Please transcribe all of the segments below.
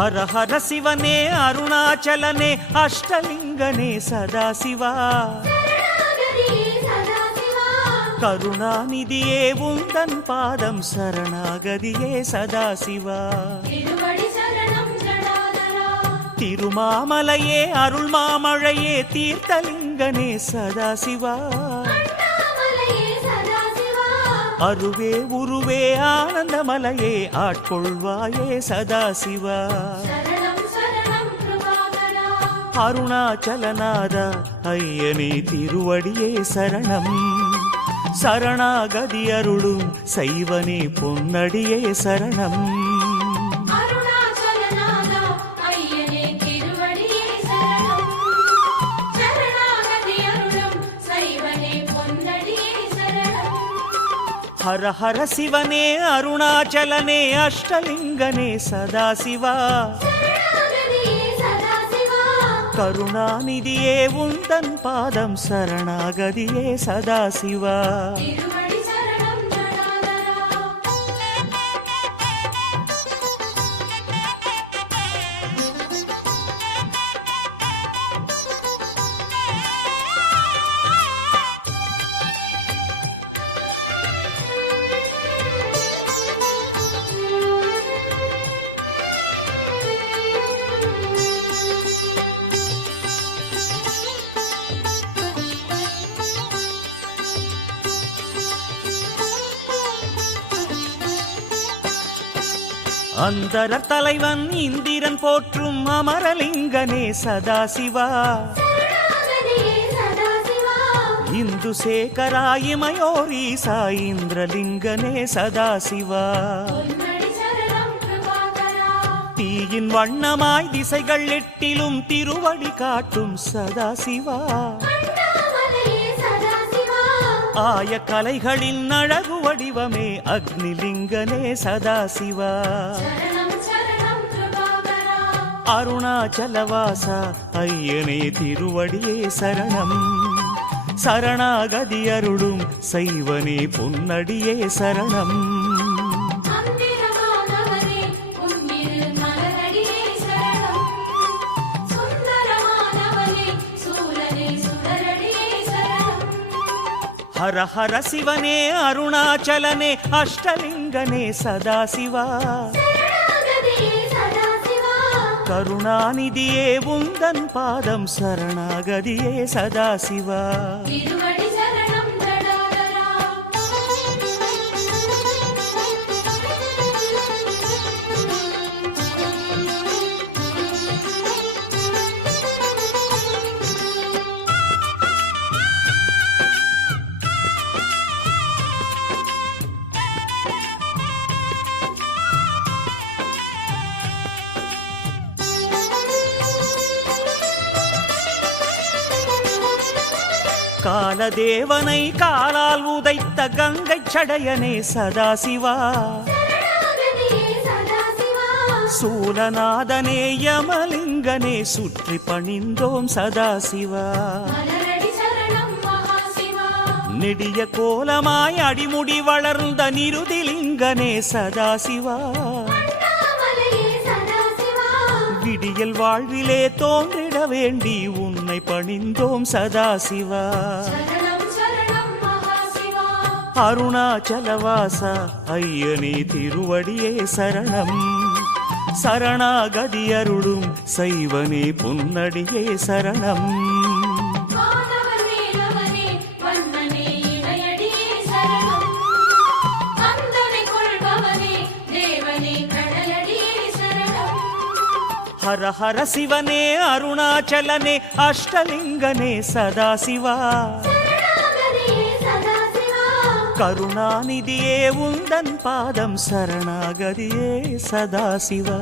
ಹರ ಹರ ಶಿವನೇ ಅರುಣಾಚಲನೆ ಅಷ್ಟಲಿಂಗನೇ ಸದಾಶಿವ கருணாநிதியே உந்தன் பாதம் சரணாகதியே சதாசிவா திருமாமலையே அருள் மாமழையே தீர்த்தலிங்கனே சதாசிவா அருவே உருவே ஆனந்தமலையே ஆட்கொள்வாயே சதாசிவா அருணாச்சலநாத ஐயனே திருவடியே சரணம் சரணாகதி அருளும் சைவனே பொன்னடியே சரணம் ஹர ஹர சிவனே அருணாச்சலனே அஷ்டலிங்கனே சதாசிவா கருணாநிதியே உந்தன் பாதம் சரணாகதியே சதாசிவா அந்தர தலைவன் இந்திரன் போற்றும் அமரலிங்கனே சதாசிவா இந்து சேகராயிமயோரீசா இந்திரலிங்கனே சதாசிவா தீயின் வண்ணமாய் திசைகள் எட்டிலும் திருவடி காட்டும் சதாசிவா ஆய கலைகளின் அழகு வடிவமே அக்னிலிங்கனே சதாசிவா அருணாச்சலவாசா ஐயனே திருவடியே சரணம் சரணாகதி அருளும் சைவனே பொன்னடியே சரணம் ஹர ஹர சிவனே அருணாச்சலனே அஷ்டலிங்கனே சதாசிவா கருணாநிதியே உந்தன் பாதம் சரணாகதியே சதாசிவா காலதேவனை காலால் உதைத்த கங்கை சடையனே சதாசிவா சூலநாதனே யமலிங்கனே சுற்றி பணிந்தோம் சதாசிவா நெடிய கோலமாய் அடிமுடி வளர்ந்த நிருதிலிங்கனே சதாசிவா விடியல் வாழ்விலே தோன்றிட வேண்டி உன்னை பணிந்தோம் சதாசிவா அருணாச்சலவாசா ஐயனே திருவடியே சரணம் சரணாகதி அருளும் சைவனே பொன்னடியே சரணம் ஹர ஹர சிவனே அருணாச்சலனே அஷ்டலிங்கனே சதாசிவா கருணாநிதியே உந்தன் பாதம் சரணாகதியே சதாசிவா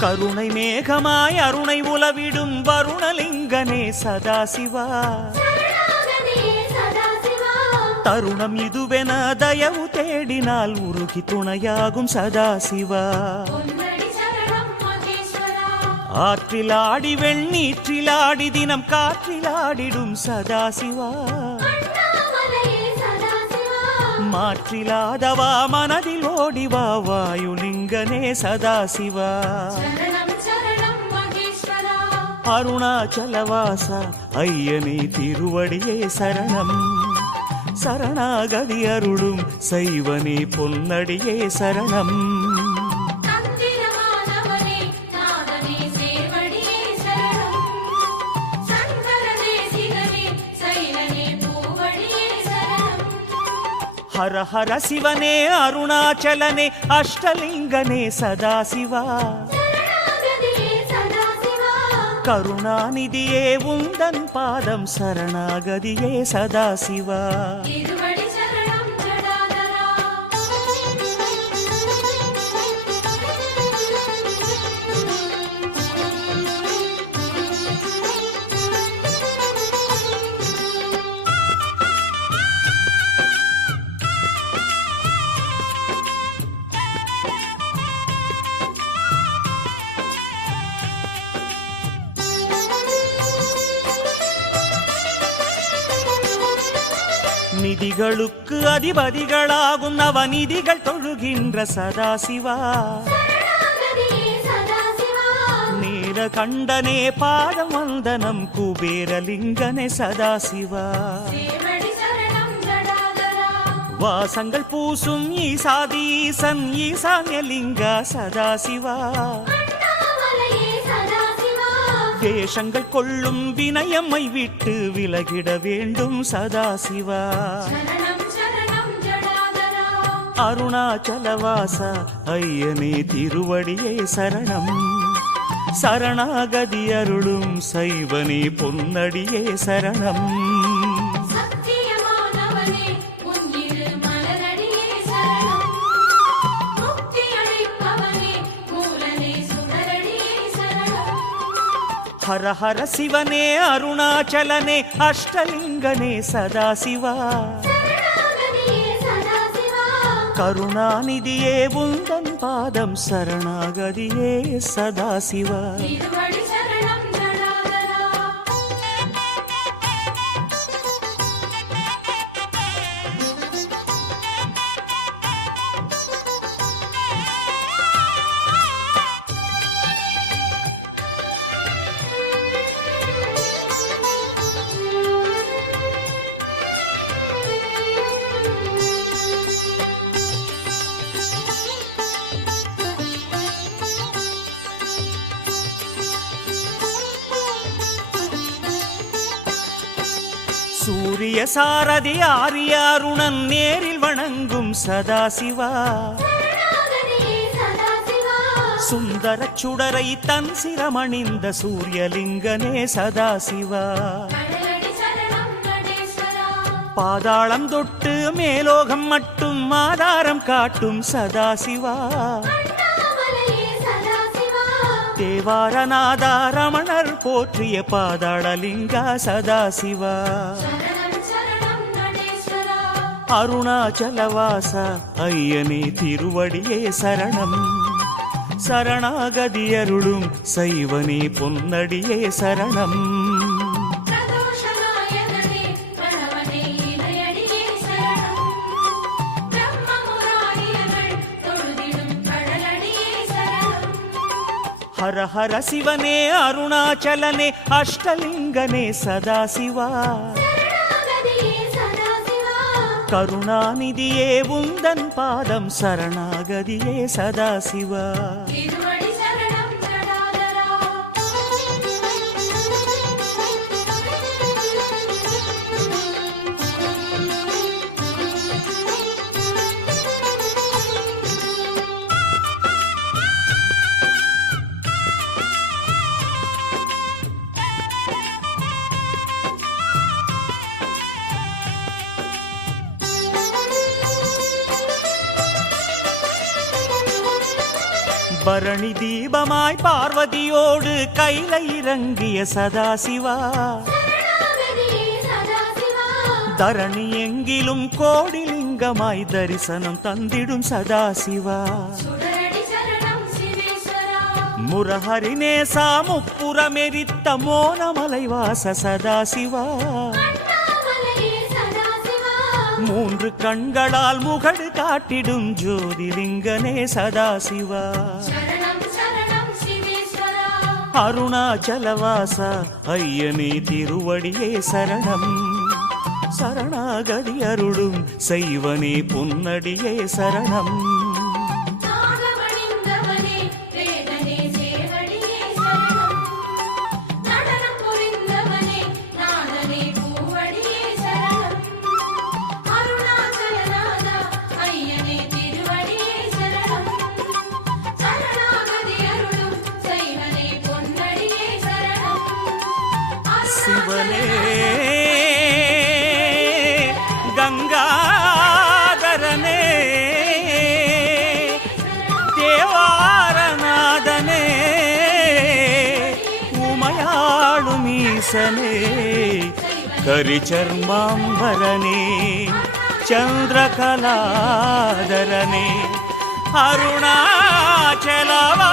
கருணை மேகமாய் அருணை உலவிடும் வருணலிங்கனே சதாசிவா. தருணம் இதுவென தயவு தேடினால் உருகி துணையாகும் சதாசிவா. ஆற்றிலாடி வெண்ணீற்றிலாடி தினம் காற்றிலாடிடும் சதாசிவா. மாற்றிலாதவா மனதில் ஓடிவா வாயுலிங்கனே சதாசிவா. அருணாச்சலவாசா ஐயனே திருவடியே சரணம். சரணாகதி அருளும் சைவனே பொன்னடியே சரணம். ஹர ஹர சிவனே அருணாச்சலனே அஷ்டலிங்கனே சதாசிவா. கருணாநிதியே உந்தன் பாதம் சரணாகதியே சதாசிவா. நிதிகளுக்கு அதிபதிகளாகும் நவநிதிகள் தொழுகின்ற சதாசிவா. நீலகண்டனே பாதம் வந்தனம் குபேரலிங்கனே சதாசிவா. வாசங்கள் பூசும் ஈசாதீசன் ஈசான்யலிங்க சதாசிவா. வேஷங்கள் கொள்ளும் வினயம்மை விட்டு விலகிட வேண்டும் சதாசிவா. அருணாச்சலவாசா ஐயனே திருவடியே சரணம். சரணாகதி அருளும் சைவனே பொன்னடியே சரணம். ஹர ஹர சிவனே அருணாச்சலனே அஷ்டலிங்கனே சதாசிவா. கருணாநிதியே உந்தன் பாதம் சரணாகதியே சதாசிவா. சூரிய சாரதி ஆரிய அருணன் நேரில் வணங்கும் சதாசிவா. சுந்தர சுடரை தன் சிரமணிந்த சூரியலிங்கனே சதாசிவா. பாதாளம் தொட்டு மேலோகம் மட்டும் ஆதாரம் காட்டும் சதாசிவா. தேவாரநாதா ரமணர் போற்றிய பாதாளலிங்கா சதாசிவா. அருணாச்சலவாசா ஐயனே திருவடியே சரணம். சரணாகதி அருளும் சைவனே பொன்னடியே சரணம். ஹர ஹர சிவனே அருணாச்சலனே அஷ்டலிங்கனே சதாசிவா. கருணாநிதியே உந்தன் பாதம் சரணாகதியே சதாசிவா. பரணி தீபமாய் பார்வதியோடு கைலை இறங்கிய சதாசிவா, தரணி எங்கிலும் கோடிலிங்கமாய் தரிசனம் தந்திடும் சதாசிவா, முரஹரிநேசா முப்புறமெரித்த மோனமலைவாச சதாசிவா, மூன்று கண்களால் முகடு காட்டிடும் ஜோதிலிங்கனே சதாசிவா, அருணாச்சலவாச ஐயனே திருவடியே சரணம், சரணாகதி அருளும் செய்வனே பொன்னடியே சரணம், சிவனே கங்காதரனே தேவாரநாதனே உமையாளும் ஈசனே கரிச்சர்மாம்பரனே சந்திரகலாதரனே அருணாச்சலவா